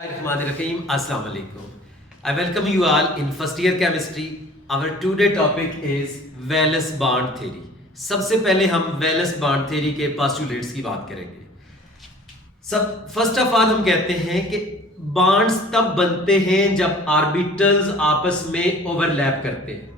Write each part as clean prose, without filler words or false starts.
Assalamu alaikum. I welcome you all in first year chemistry. Our today topic is valence bond theory. सबसे पहले हम valence bond theory के postulates की बात करेंगे. फर्स्ट ऑफ ऑल हम कहते हैं कि बॉन्ड्स तब बनते हैं जब ऑर्बिटल्स आपस में ओवरलैप करते हैं,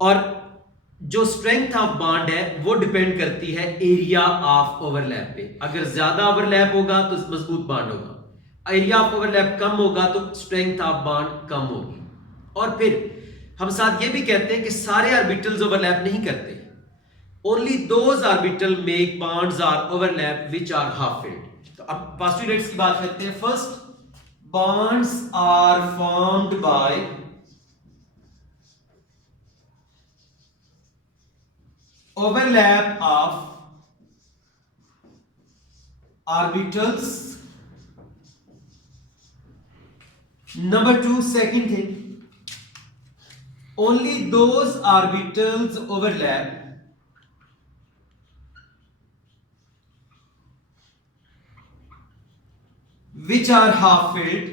और जो स्ट्रेंथ ऑफ बॉन्ड है वो डिपेंड करती है एरिया ऑफ ओवरलैप पे. अगर ज्यादा ओवरलैप होगा तो मजबूत बॉन्ड होगा, एरिया ऑफ ओवरलैप कम होगा तो स्ट्रेंथ ऑफ बॉन्ड कम होगी. और फिर हम साथ ये भी कहते हैं कि सारे ऑर्बिटल्स ओवरलैप नहीं करते. Only those orbital make bonds are overlap which are half filled. तो अब पोस्टुलेट्स की बात करते हैं. First, bonds are formed by overlap of orbitals. Number two, second thing, only those orbitals overlap which are half filled.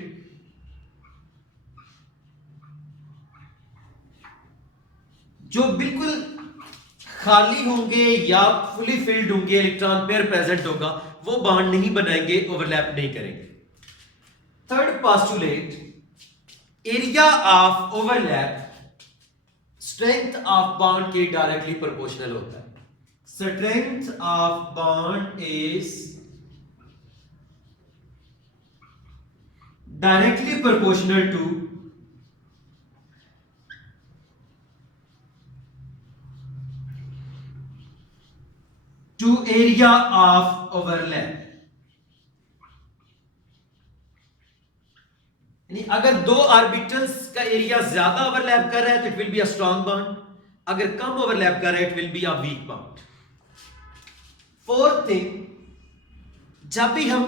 जो बिल्कुल खाली होंगे या फुली फिल्ड होंगे, इलेक्ट्रॉन पेयर प्रेजेंट होगा, वो बॉन्ड नहीं बनाएंगे, ओवरलैप नहीं करेंगे. Third postulate, area of overlap strength of bond के डायरेक्टली प्रोपोर्शनल होता है. Strength of bond is directly proportional to area of overlap. यानी अगर दो ऑर्बिटल्स का एरिया ज्यादा ओवरलैप कर रहा है तो it will be a strong bond, अगर कम ओवरलैप कर रहा है it will be a weak bond. Fourth thing, जब भी हम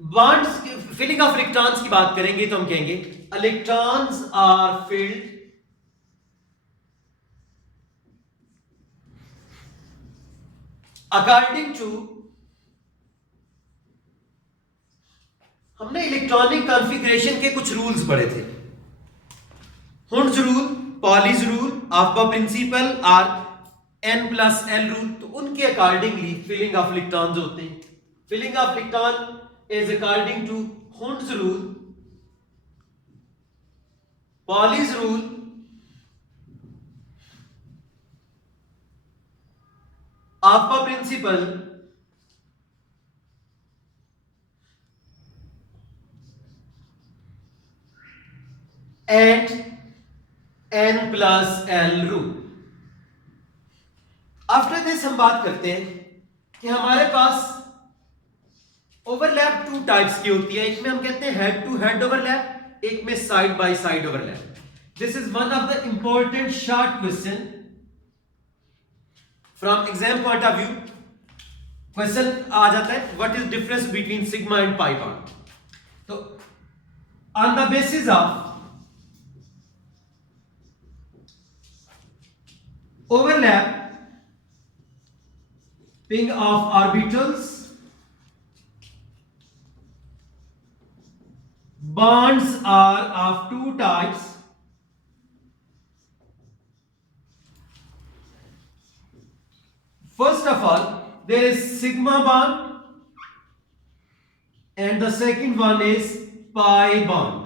बॉन्ड्स फिलिंग ऑफ इलेक्ट्रॉन्स की बात करेंगे तो हम कहेंगे electrons are filled according to, हमने इलेक्ट्रॉनिक कॉन्फ़िगरेशन के कुछ रूल्स पढ़े थे. Hund's rule, Pauli's rule, aufbau principle और N+L रूल. तो उनके अकॉर्डिंगली फिलिंग ऑफ इलेक्ट्रॉन्स होते हैं. Filling of electron is according to Hund's rule, Pauli's rule, aufbau principle and N+L rule. After this हम बात करते हैं कि हमारे पास ओवरलैप टू टाइप्स की होती है. एक में हम कहते हैं हेड टू हेड ओवरलैप, एक में side by side overlap. This is one of the important short question from exam point of view. Question आ जाता है what is difference between sigma and pi bond. तो on the basis of overlapping of orbitals, bonds are of two types. First of all, there is sigma bond and the second one is pi bond.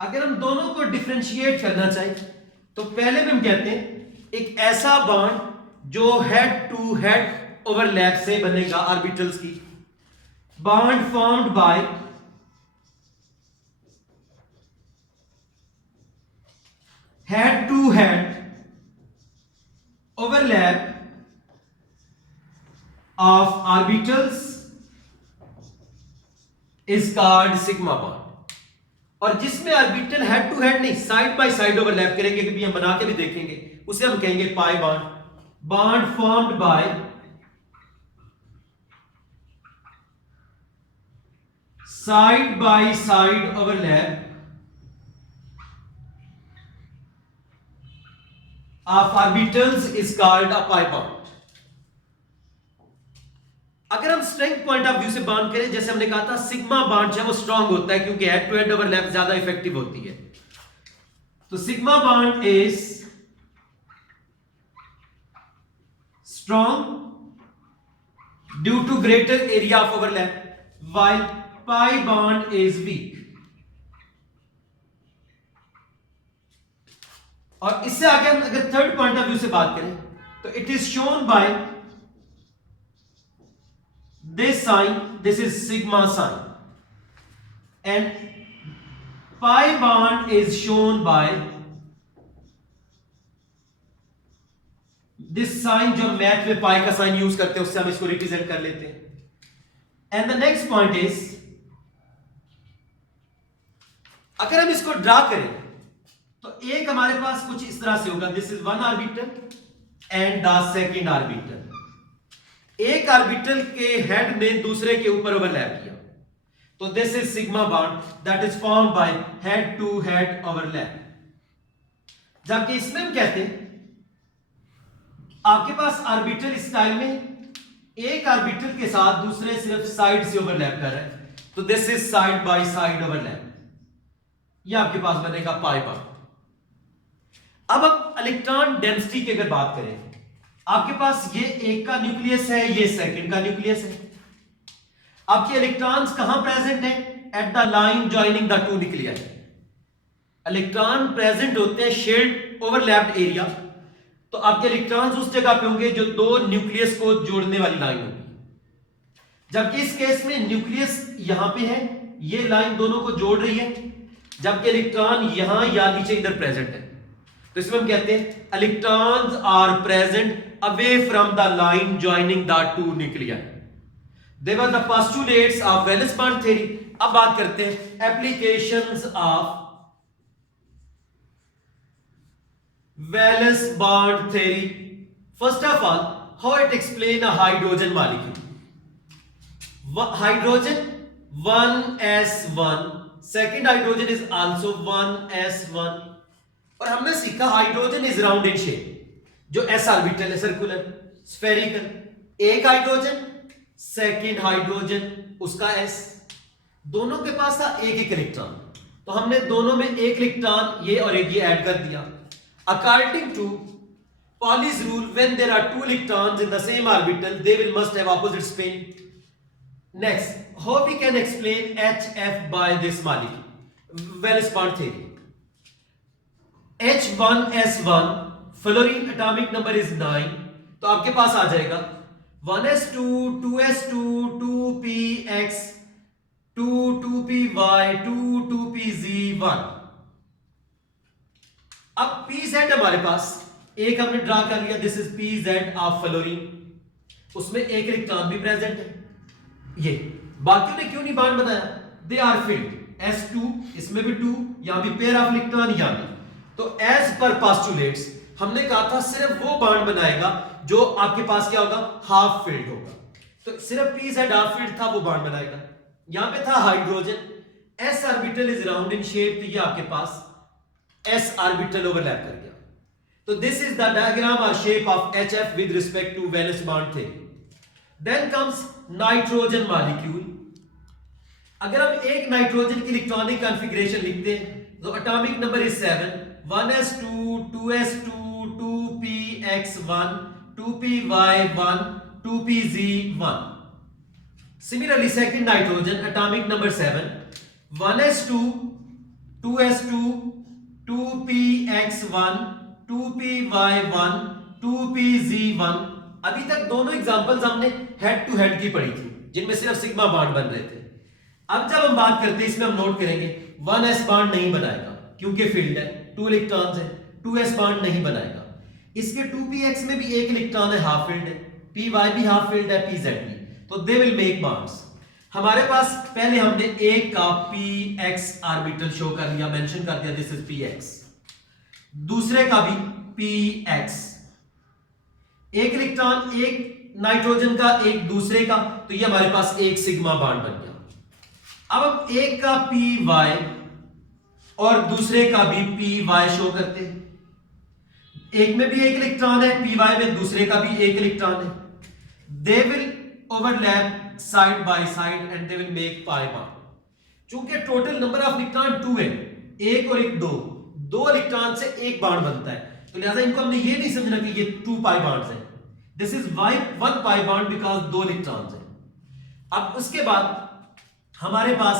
अगर हम दोनों को differentiate करना चाहें तो पहले में हम कहते हैं एक ऐसा बॉन्ड जो हेड टू हेड ओवरलैप से बनेगा ऑर्बिटल्स की. Bond formed by head to head overlap of orbitals is called sigma bond. और जिसमें ऑर्बिटल हेड टू हेड नहीं साइड बाय साइड ओवरलैप करेंगे, क्योंकि हम बना के भी देखेंगे, उसे हम कहेंगे pi bond. Bond formed by side by side overlap of orbitals is called a pi bond. अगर हम स्ट्रेंथ पॉइंट ऑफ व्यू से बॉन्ड करें, जैसे हमने कहा था सिग्मा बॉन्ड है वो स्ट्रांग होता है क्योंकि हेड टू हेड ओवरलैप ज्यादा इफेक्टिव होती है। तो sigma bond is strong due to greater area of overlap while pi bond is weak. और इससे आगे हम अगर थर्ड पॉइंट ऑफ व्यू से बात करें तो it is shown by this sign, this is sigma sign, and pi bond is shown by this sign जो मैथ में पाई का साइन यूज करते हैं उससे हम इसको रिप्रेजेंट कर लेते हैं। And the next point is, अगर हम इसको ड्रा करें तो एक हमारे पास कुछ इस तरह से होगा, this is one orbital and the second orbital. एक ऑर्बिटल के हेड ने दूसरे के ऊपर ओवरलैप किया, तो this is sigma bond that is formed by head to head overlap. जबकि इसमें हम कहते हैं आपके पास ऑर्बिटल इस टाइम में एक ऑर्बिटल के साथ दूसरे सिर्फ साइड से ओवरलैप कर रहा है, तो this is side by side overlap. ये आपके पास बनेगा पाई बॉन्ड। अब हम इलेक्ट्रॉन डेंसिटी की अगर बात करें, आपके पास ये एक का न्यूक्लियस है, ये सेकंड का न्यूक्लियस है। आपके इलेक्ट्रॉन्स कहां प्रेजेंट है? At the line joining the two nuclear. Electron present होते हैं शेयर्ड ओवरलैप्ड एरिया, तो आपके इलेक्ट्रॉन्स उस जगह पे होंगे जो दो न्यूक्लियस को जोड़ने वाली लाइन होगी। जबकि इस केस में न्यूक्लियस यहां पे है, ये लाइन दोनों को जोड़ रही है, जबकि इलेक्ट्रॉन यहां या नीचे इधर प्रेजेंट है। तो इसमें हम कहते हैं electrons are present away from the line joining the two nuclei. They were the postulates of valence bond theory. अब बात करते हैं applications of valence bond theory. First of all, how it explain a hydrogen molecule. Hydrogen 1s1, second hydrogen is also 1s1. और हमने सीखा hydrogen is round in shape, जो S orbital है circular spherical. एक हाइड्रोजन सेकंड हाइड्रोजन उसका S, दोनों के पास था एक एक इलेक्ट्रॉन, तो हमने दोनों में एक इलेक्ट्रॉन ये और एक ये ऐड कर दिया। According to Pauli's rule, when there are two electrons in the same orbital they will must have opposite spin. Next, how we can explain HF by this molecule, valence bond theory. H1s1 fluorine atomic number is 9, तो आपके पास आ जाएगा 1s2 2s2 2px 2 2py 2 2pz1। अब pz हमारे पास एक हमने draw कर लिया, this is pz of fluorine, उसमें एक इलेक्ट्रॉन भी प्रेजेंट है। ये बाकियों ने क्यों नहीं बॉन्ड बनाया? दे आर फिल्ड, s2 इसमें भी 2, यहां भी पेयर ऑफ इलेक्ट्रॉन यहां भी। तो एज पर पोस्टुलेट्स हमने कहा था सिर्फ वो बॉन्ड बनाएगा जो आपके पास क्या होगा, हाफ फिल्ड होगा। तो सिर्फ pz हाफ फिल्ड था, वो बॉन्ड बनाएगा। यहां पे था hydrogen, s orbital is round in shape, तो ये आपके पास s ऑर्बिटल ओवरलैप कर गया। तो दिस इज द डायग्राम और shape of HF with respect to valence bond theory. Then comes nitrogen molecule. अगर हम एक नाइट्रोजन की इलेक्ट्रॉनिक कॉन्फ़िगरेशन लिखते हैं तो atomic number is 7, 1s2 2s2 2px1 2py1 2pz1। Similarly, second nitrogen, atomic number 7, 1s2 2s2 2px1 2py1 2pz1। अभी तक दोनों एग्जांपल्स हमने हेड टू हेड की पढ़ी थी, जिनमें सिर्फ सिग्मा बॉन्ड बन रहे थे। अब जब हम बात करते हैं, इसमें हम नोट करेंगे 1s बॉन्ड नहीं बनाएगा क्योंकि फील्ड है, 2 इलेक्ट्रॉन्स है, 2s बॉन्ड नहीं बनाएगा। इसके 2px में भी एक इलेक्ट्रॉन है, हाफ फील्ड है, py भी हाफ फील्ड है, pz भी, तो दे विल मेक बॉन्ड्स। हमारे पास पहले हमने एक का px ऑर्बिटल शो कर दिया, मेंशन कर दिया, दिस इज px। दूसरे का भी px, एक इलेक्ट्रॉन एक नाइट्रोजन का एक दूसरे का, तो ये हमारे पास एक सिग्मा बॉन्ड बन गया। अब हम एक का py और दूसरे का भी py शो करते हैं। एक में भी एक इलेक्ट्रॉन है py में, दूसरे का भी एक इलेक्ट्रॉन है। They will overlap side by side and they will make pi bond. चूंकि टोटल नंबर ऑफ इलेक्ट्रॉन 2 है, एक और एक दो इलेक्ट्रॉन से एक बॉन्ड बनता है, तो लिहाजा इनको हमने ये नहीं समझना कि ये 2 पाई बॉन्ड्स हैं. This is why 1 pi bond because 2 electrons हैं. अब उसके बाद हमारे पास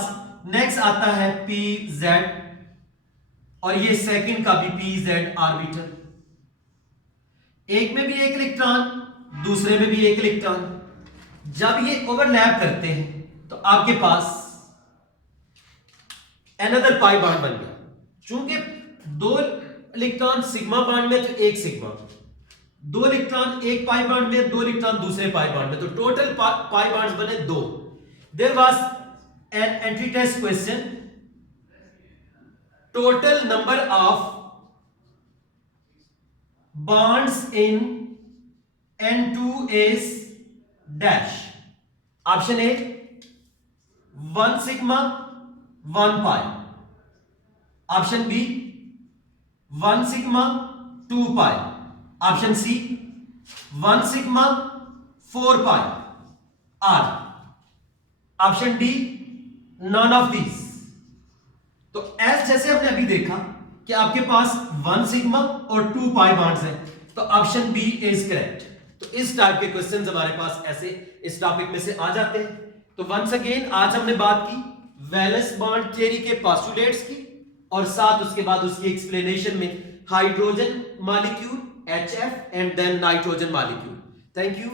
नेक्स्ट आता है pz और ये सेकंड का भी pz ऑर्बिटल. एक में भी एक इलेक्ट्रॉन, दूसरे में भी एक इलेक्ट्रॉन. जब ये ओवरलैप करते हैं तो आपके पास अनदर पाई बॉन्ड बन गया. चूंकि 2 इलेक्ट्रॉन सिग्मा बॉन्ड में तो एक सिग्मा, 2 इलेक्ट्रॉन एक पाई बॉन्ड में, 2 इलेक्ट्रॉन दूसरे पाई बॉन्ड में, तो टोटल पाई बॉन्ड्स बने 2. There was an entry test question, total number of bonds in N2 is dash. Option A 1 sigma 1 pi. Option B 1 sigma 2 pi. Option C 1 sigma 4 pi. Or option D none of these. तो S जैसे हमने अभी देखा कि आपके पास 1 sigma और 2 pi bonds हैं, तो ऑप्शन बी इज करेक्ट. तो इस टाइप के क्वेश्चंस हमारे पास ऐसे इस टॉपिक में से आ जाते हैं. तो वंस अगेन आज हमने बात की वैलेंस बॉन्ड थ्योरी के पोस्टुलेट्स की और साथ उसके बाद उसकी एक्सप्लेनेशन में hydrogen molecule HF and then nitrogen molecule. Thank you.